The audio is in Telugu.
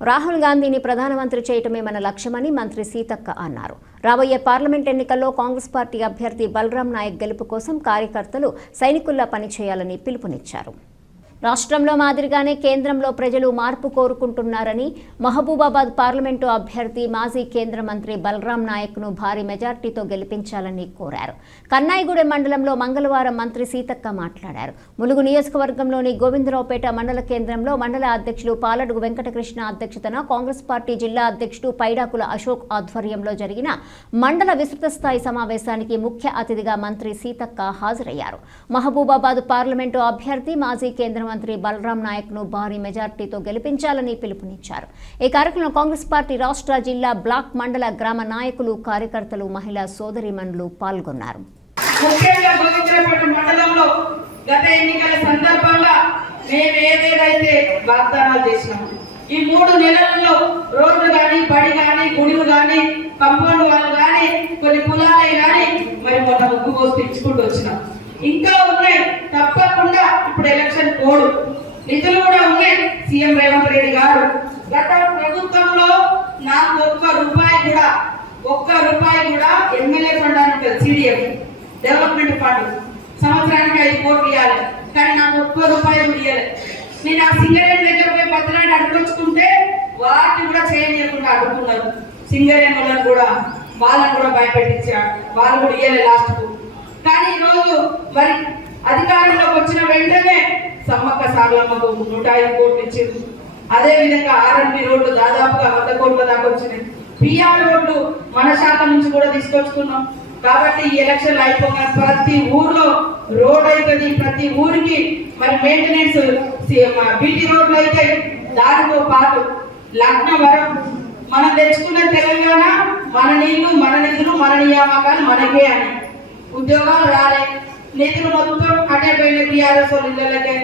రాహుల్ గాంధీని ప్రధానమంత్రి చేయటమే మన లక్ష్యమని మంత్రి సీతక్క అన్నారు. రాబోయే పార్లమెంట్ ఎన్నికల్లో కాంగ్రెస్ పార్టీ అభ్యర్థి బలరాం నాయక్ గెలుపు కోసం కార్యకర్తలు సైనికుల్లా పనిచేయాలని పిలుపునిచ్చారు. రాష్ట్రంలో మాదిరిగానే కేంద్రంలో ప్రజలు మార్పు కోరుకుంటున్నారని, మహబూబాబాద్ పార్లమెంటు అభ్యర్థి మాజీ కేంద్ర మంత్రి బలరాం నాయక్ను భారీ మెజార్టీతో గెలిపించాలని కోరారు. కన్నాయిగూడెం మండలంలో మంగళవారం మంత్రి సీతక్క మాట్లాడారు. ములుగు నియోజకవర్గంలోని గోవిందరావుపేట మండల కేంద్రంలో మండల అధ్యక్షులు పాలడుగు వెంకటకృష్ణ అధ్యక్షతన కాంగ్రెస్ పార్టీ జిల్లా అధ్యక్షుడు పైడాకుల అశోక్ ఆధ్వర్యంలో జరిగిన మండల విస్తృత స్థాయి సమావేశానికి ముఖ్య అతిథిగా మంత్రి సీతక్క హాజరయ్యారు. మహబూబాబాద్ పార్లమెంటు అభ్యర్థి మాజీ కేంద్ర మంత్రి బలరాం నాయక్ ను భారీ మెజార్టీతో గెలిపించాలని పిలుపునిచ్చారు. ఈ కార్యక్రమంలో కాంగ్రెస్ పార్టీ రాష్ట్ర, జిల్లా, బ్లాక్, మండల, గ్రామ నాయకులు, కార్యకర్తలు, మహిళా సోదరీమణులు పాల్గొన్నారు. ముఖ్యంగా గోవిందరావుపేట మండలంలో గత ఎన్నికల సందర్భంగా మేము ఏదేదైతే వాగ్దానాలు చేసినాము, ఈ 3 నెలల్లో రోడ్లు కానీ, బడి కానీ, గుడులు కానీ, కంపౌండ్ వాళ్ళు కానీ, కొన్ని కులాలే కానీ మరి మొన్న ముగ్గు పోసి తెచ్చుకుంటూ వచ్చినాం. ఇంకా ఉన్నాయి, తప్పకుండా ఇప్పుడు ఎలక్షన్ కోడ్ నిధులు కూడా ఉన్నాయి. సీఎం రేవంత్ రెడ్డి గారు గత ప్రభుత్వంలో నాకు ఒక్క రూపాయి కూడా ఎమ్మెల్యే ఫండ్ అని ఉంటుంది, సిడిఎఫ్ డెవలప్మెంట్ ఫండ్, సంవత్సరానికి 5 కోట్లు ఇవ్వాలి. కానీ నాకు ఒక్క రూపాయి కూడా ఇవ్వలేదు. నేను ఆ సింగరేణి దగ్గర పోయి పత్రాన్ని అడ్డుకొచ్చుకుంటే వాటిని కూడా చేయనీయకుండా అడ్డుకున్నారు. సింగరేణి వాళ్ళని కూడా భయపెట్టించారు, వాళ్ళు కూడా ఇవ్వలేదు లాస్ట్కు. కానీ ఈరోజు మరి అధికారంలోకి వచ్చిన వెంటనే సమ్మక్క సాగలమ్మకు 105 కోట్లు ఇచ్చింది. అదే విధంగా ఆర్ఎంపీ రోడ్లు దాదాపుగా 100 కోట్ల దాకా వచ్చినాయి. పిఆర్ రోడ్లు మన శాఖ నుంచి కూడా తీసుకొచ్చుకున్నాం. కాబట్టి ఈ ఎలక్షన్లు అయిపోగా ప్రతి ఊర్లో రోడ్ అవుతుంది, ప్రతి ఊరికి మరి మెయింటెనెన్స్ బీటీ రోడ్లు అయితే. దానితో పాటు లగ్నవరం మనం తెచ్చుకున్న తెలంగాణ మన నీళ్లు, మన నిధులు, మన నియామకాలు మనకే అని ఉద్యోగాలు రాలే, నిధులు మొత్తం అటే పోయిన టీఆర్ఎస్ ఇళ్ళకే